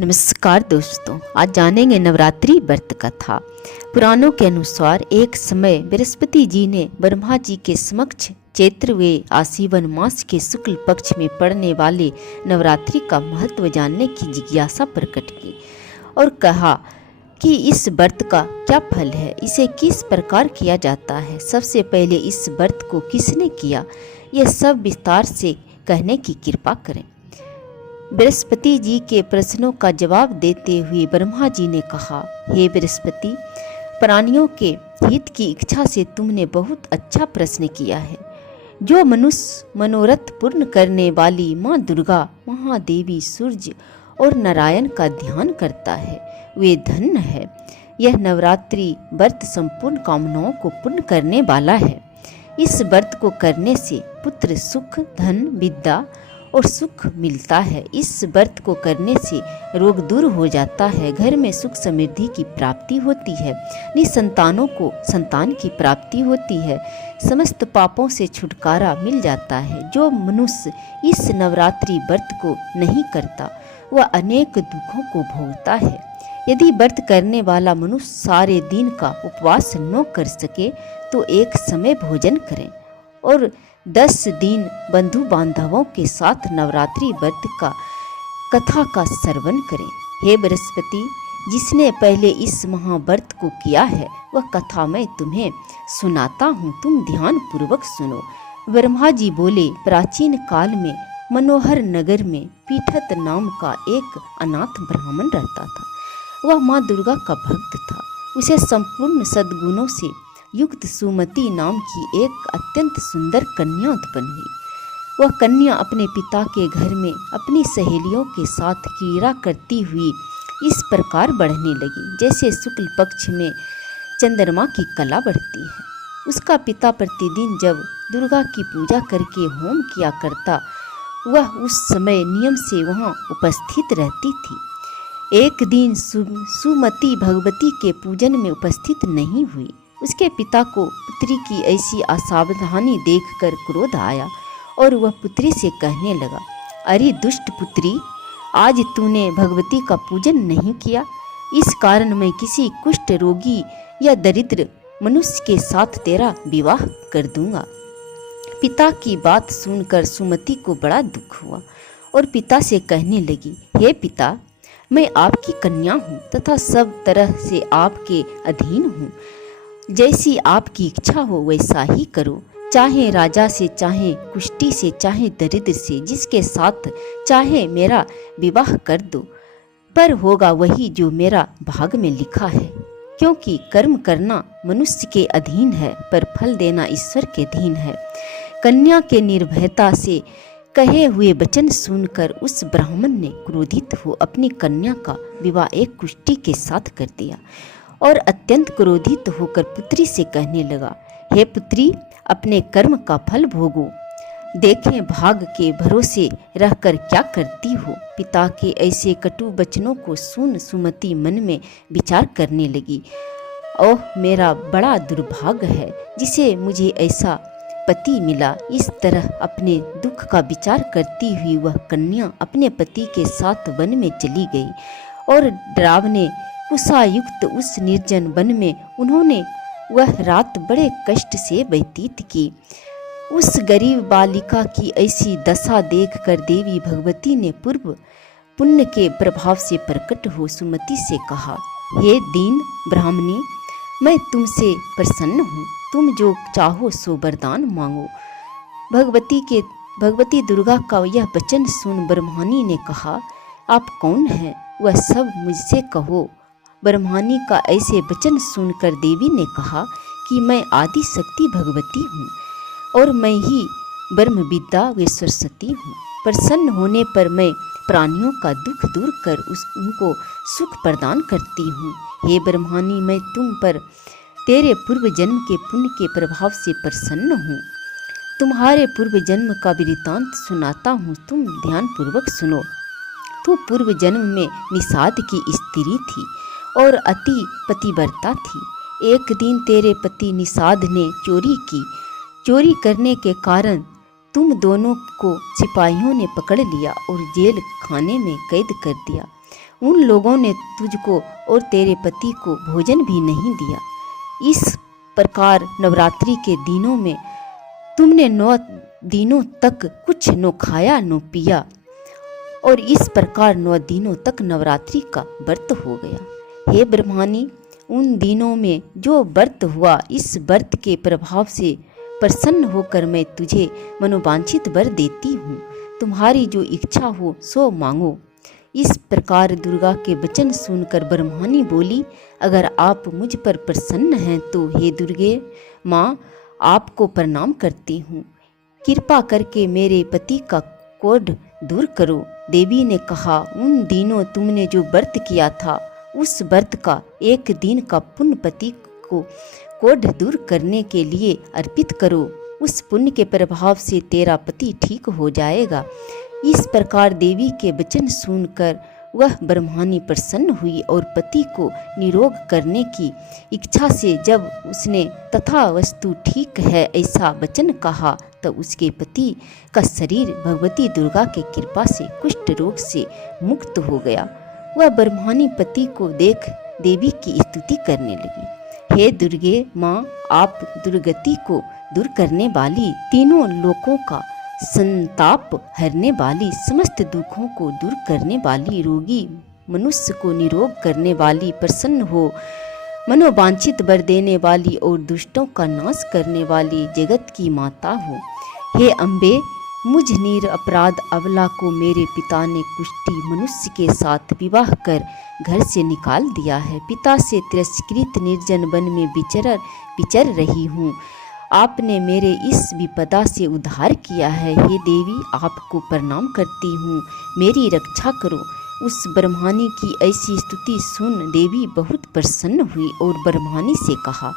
नमस्कार दोस्तों, आज जानेंगे नवरात्रि व्रत कथा। पुराणों के अनुसार एक समय बृहस्पति जी ने ब्रह्मा जी के समक्ष चैत्र व आश्विन मास के शुक्ल पक्ष में पड़ने वाले नवरात्रि का महत्व जानने की जिज्ञासा प्रकट की और कहा कि इस व्रत का क्या फल है, इसे किस प्रकार किया जाता है, सबसे पहले इस व्रत को किसने किया, यह सब विस्तार से कहने की कृपा करें। बृहस्पति जी के प्रश्नों का जवाब देते हुए ब्रह्मा जी ने कहा, हे बृहस्पति, प्राणियों के हित की इच्छा से तुमने बहुत अच्छा प्रश्न किया है। जो मनुष्य मनोरथ पूर्ण करने वाली माँ दुर्गा, महादेवी, सूर्य और नारायण का ध्यान करता है वे धन्य है। यह नवरात्रि व्रत संपूर्ण कामनाओं को पूर्ण करने वाला है। इस व्रत को करने से पुत्र, सुख, धन, विद्या और सुख मिलता है। इस व्रत को करने से रोग दूर हो जाता है, घर में सुख समृद्धि की प्राप्ति होती है, निसंतानों को संतान की प्राप्ति होती है, समस्त पापों से छुटकारा मिल जाता है। जो मनुष्य इस नवरात्रि व्रत को नहीं करता वह अनेक दुखों को भोगता है। यदि व्रत करने वाला मनुष्य सारे दिन का उपवास न कर सके तो एक समय भोजन करें और 10 दिन बंधु बांधवों के साथ नवरात्रि व्रत का कथा का श्रवण करें। हे बृहस्पति, जिसने पहले इस महाव्रत को किया है वह कथा मैं तुम्हें सुनाता हूँ, तुम ध्यान पूर्वक सुनो। ब्रह्मा जी बोले, प्राचीन काल में मनोहर नगर में पीठत नाम का एक अनाथ ब्राह्मण रहता था। वह माँ दुर्गा का भक्त था। उसे संपूर्ण सद्गुणों से युक्त सुमति नाम की एक अत्यंत सुंदर कन्या उत्पन्न हुई। वह कन्या अपने पिता के घर में अपनी सहेलियों के साथ क्रीड़ा करती हुई इस प्रकार बढ़ने लगी जैसे शुक्ल पक्ष में चंद्रमा की कला बढ़ती है। उसका पिता प्रतिदिन जब दुर्गा की पूजा करके होम किया करता, वह उस समय नियम से वहाँ उपस्थित रहती थी। एक दिन सुमति भगवती के पूजन में उपस्थित नहीं हुई। उसके पिता को पुत्री की ऐसी असावधानी देखकर क्रोध आया और वह पुत्री से कहने लगा, अरे दुष्ट पुत्री, आज तूने भगवती का पूजन नहीं किया, इस कारण मैं किसी कुष्ठ रोगी या दरिद्र मनुष्य के साथ तेरा विवाह कर दूंगा। पिता की बात सुनकर सुमति को बड़ा दुख हुआ और पिता से कहने लगी, हे पिता, मैं आपकी कन्या हूँ तथा सब तरह से आपके अधीन हूँ। जैसी आपकी इच्छा हो वैसा ही करो, चाहे राजा से, चाहे कुष्ठी से, चाहे दरिद्र से, जिसके साथ चाहे मेरा विवाह कर दो, पर होगा वही जो मेरा भाग में लिखा है। क्योंकि कर्म करना मनुष्य के अधीन है पर फल देना ईश्वर के अधीन है। कन्या के निर्भयता से कहे हुए वचन सुनकर उस ब्राह्मण ने क्रोधित हो अपनी कन्या का विवाह एक कुष्ठी के साथ कर दिया और अत्यंत क्रोधित होकर पुत्री से कहने लगा, हे पुत्री, अपने कर्म का फल भोगो, देखें भाग के भरोसे रहकर क्या करती हो। पिता के ऐसे कटु वचनों को सुन सुमति मन में विचार करने लगी, ओह मेरा बड़ा दुर्भाग्य है जिसे मुझे ऐसा पति मिला। इस तरह अपने दुख का विचार करती हुई वह कन्या अपने पति के साथ वन में चली गई और डरावने कुशायुक्त उस निर्जन वन में उन्होंने वह रात बड़े कष्ट से व्यतीत की। उस गरीब बालिका की ऐसी दशा देखकर देवी भगवती ने पूर्व पुण्य के प्रभाव से प्रकट हो सुमति से कहा, हे दीन ब्राह्मणी, मैं तुमसे प्रसन्न हूँ, तुम जो चाहो सो वरदान मांगो। भगवती दुर्गा का यह वचन सुन ब्रह्मणी ने कहा, आप कौन हैं, वह सब मुझसे कहो। ब्रह्मणी का ऐसे वचन सुनकर देवी ने कहा कि मैं आदि शक्ति भगवती हूँ और मैं ही ब्रह्म विद्या व सरस्वती हूँ। प्रसन्न होने पर मैं प्राणियों का दुख दूर कर उनको सुख प्रदान करती हूँ। हे ब्रह्मणी, मैं तुम पर तेरे पूर्व जन्म के पुण्य के प्रभाव से प्रसन्न हूँ। तुम्हारे पूर्व जन्म का वृत्तांत सुनाता हूँ, तुम ध्यान पूर्वक सुनो। तू पूर्व जन्म में निषाद की स्त्री थी और अति पतिव्रता थी। एक दिन तेरे पति निषाद ने चोरी की। चोरी करने के कारण तुम दोनों को सिपाहियों ने पकड़ लिया और जेल खाने में कैद कर दिया। उन लोगों ने तुझको और तेरे पति को भोजन भी नहीं दिया। इस प्रकार नवरात्रि के दिनों में तुमने 9 दिनों तक कुछ न खाया न पिया, और इस प्रकार 9 दिनों तक नवरात्रि का व्रत हो गया। हे ब्रह्मानी, उन दिनों में जो व्रत हुआ, इस व्रत के प्रभाव से प्रसन्न होकर मैं तुझे मनोवांछित वर देती हूँ। तुम्हारी जो इच्छा हो सो मांगो। इस प्रकार दुर्गा के वचन सुनकर ब्रह्मानी बोली, अगर आप मुझ पर प्रसन्न हैं तो हे दुर्गे माँ, आपको प्रणाम करती हूँ। कृपा करके मेरे पति का कोढ़ दूर करो। देवी ने कहा, उन दिनों तुमने जो व्रत किया था, उस व्रत का 1 दिन का पुण्य पति को कोढ़ दूर करने के लिए अर्पित करो। उस पुण्य के प्रभाव से तेरा पति ठीक हो जाएगा। इस प्रकार देवी के वचन सुनकर वह ब्रह्मानी प्रसन्न हुई और पति को निरोग करने की इच्छा से जब उसने तथा वस्तु ठीक है ऐसा वचन कहा, तो उसके पति का शरीर भगवती दुर्गा के कृपा से कुष्ठ रोग से मुक्त हो गया। वह ब्रह्मानी पति को देख देवी की स्तुति करने लगी। हे दुर्गे माँ, आप दुर्गति को दूर करने वाली, तीनों लोकों का संताप हरने वाली, समस्त दुखों को दूर करने वाली, रोगी मनुष्य को निरोग करने वाली, प्रसन्न हो मनोवांछित वर देने वाली और दुष्टों का नाश करने वाली जगत की माता हो। हे अम्बे, मुझ नीर अपराध अबला को मेरे पिता ने कुष्ठी मनुष्य के साथ विवाह कर घर से निकाल दिया है। पिता से तिरस्कृत निर्जन वन में विचर रही हूँ। आपने मेरे इस विपदा से उद्धार किया है। हे देवी, आपको प्रणाम करती हूँ, मेरी रक्षा करो। उस ब्रह्मानी की ऐसी स्तुति सुन देवी बहुत प्रसन्न हुई और ब्रह्मानी से कहा,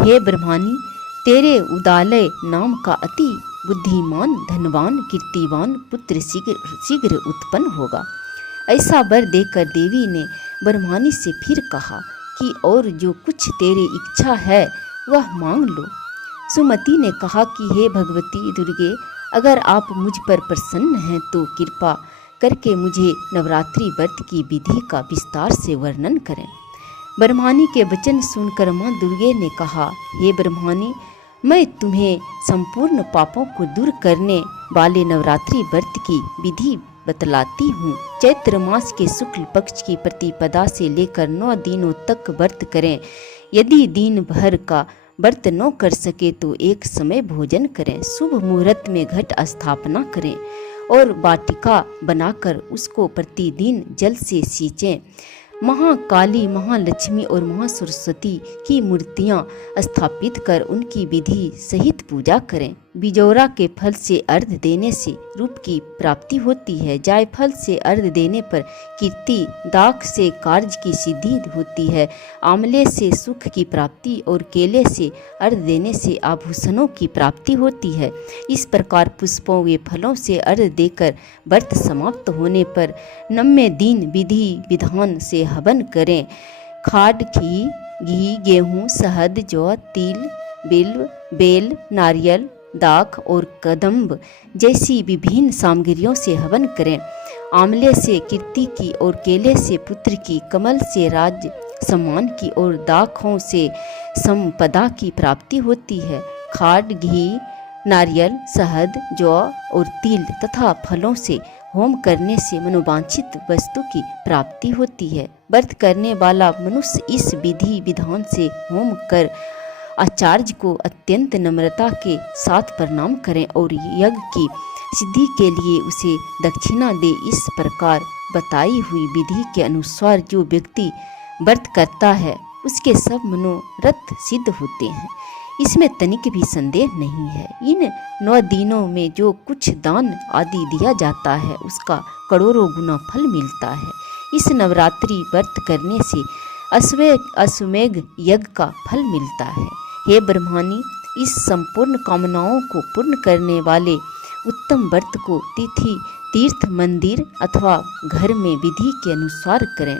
हे ब्रह्मानी, तेरे उदालय नाम का अति बुद्धिमान, धनवान, कीर्तिवान पुत्र शीघ्र उत्पन्न होगा। ऐसा वर देकर देवी ने ब्रह्मानी से फिर कहा कि और जो कुछ तेरी इच्छा है वह मांग लो। सुमति ने कहा कि हे भगवती दुर्गे, अगर आप मुझ पर प्रसन्न हैं तो कृपा करके मुझे नवरात्रि व्रत की विधि का विस्तार से वर्णन करें। ब्रह्मानी के वचन सुनकर माँ दुर्गे ने कहा, हे ब्रह्मानी, मैं तुम्हें संपूर्ण पापों को दूर करने वाले नवरात्रि व्रत की विधि बतलाती हूँ। चैत्र मास के शुक्ल पक्ष की प्रतिपदा से लेकर 9 दिनों तक व्रत करें। यदि दिन भर का व्रत न कर सके तो एक समय भोजन करें। शुभ मुहूर्त में घट स्थापना करें और वाटिका बनाकर उसको प्रतिदिन जल से सींचें। महाकाली, महालक्ष्मी और महासरस्वती की मूर्तियां स्थापित कर उनकी विधि सहित पूजा करें। बिजौरा के फल से अर्घ देने से रूप की प्राप्ति होती है। जायफल से अर्घ देने पर कीर्ति, दाख से कार्य की सिद्धि होती है। आंवले से सुख की प्राप्ति और केले से अर्घ देने से आभूषणों की प्राप्ति होती है। इस प्रकार पुष्पों व फलों से अर्घ देकर व्रत समाप्त होने पर 9वें दिन विधि विधान से हवन करें। खाड, घी, गेहूँ, शहद, जौ, तिल, बेल, नारियल, दाख और कदम्ब जैसी विभिन्न सामग्रियों से हवन करें। आंवले से कीर्ति की और केले से पुत्र की, कमल से राज सम्मान की और दाखों से संपदा की प्राप्ति होती है। खाड, घी, नारियल, शहद, जौ और तिल तथा फलों से होम करने से मनोवांछित वस्तु की प्राप्ति होती है। व्रत करने वाला मनुष्य इस विधि विधान से होम कर आचार्य को अत्यंत नम्रता के साथ प्रणाम करें और यज्ञ की सिद्धि के लिए उसे दक्षिणा दे। इस प्रकार बताई हुई विधि के अनुसार जो व्यक्ति व्रत करता है उसके सब मनोरथ सिद्ध होते हैं। इसमें तनिक भी संदेह नहीं है। इन 9 दिनों में जो कुछ दान आदि दिया जाता है उसका करोड़ों गुना फल मिलता है। इस नवरात्रि व्रत करने से अश्वमेघ यज्ञ का फल मिलता है। हे ब्रह्मानी, इस संपूर्ण कामनाओं को पूर्ण करने वाले उत्तम व्रत को तिथि, तीर्थ, मंदिर अथवा घर में विधि के अनुसार करें।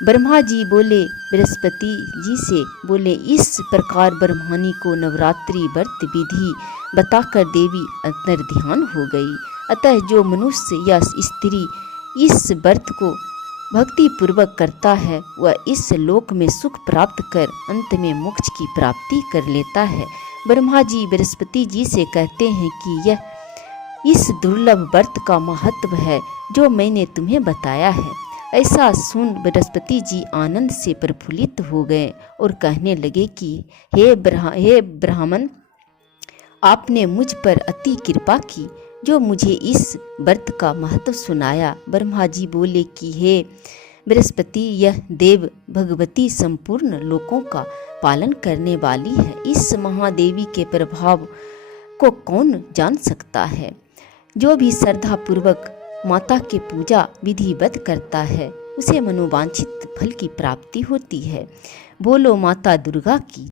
ब्रह्मा जी बोले, बृहस्पति जी से बोले, इस प्रकार ब्रह्मानी को नवरात्रि व्रत विधि बताकर देवी अंतर ध्यान हो गई। अतः जो मनुष्य या स्त्री इस व्रत को भक्ति पूर्वक करता है वह इस लोक में सुख प्राप्त कर अंत में मोक्ष की प्राप्ति कर लेता है। ब्रह्मा जी बृहस्पति जी से कहते हैं कि यह इस दुर्लभ व्रत का महत्व है जो मैंने तुम्हें बताया है। ऐसा सुन बृहस्पति जी आनंद से प्रफुल्लित हो गए और कहने लगे कि हे ब्राह्मण, आपने मुझ पर अति कृपा की जो मुझे इस व्रत का महत्व सुनाया। ब्रह्मा जी बोले कि हे बृहस्पति, यह देव भगवती संपूर्ण लोकों का पालन करने वाली है। इस महादेवी के प्रभाव को कौन जान सकता है। जो भी श्रद्धा पूर्वक माता के पूजा विधिवत करता है उसे मनोवांछित फल की प्राप्ति होती है। बोलो माता दुर्गा की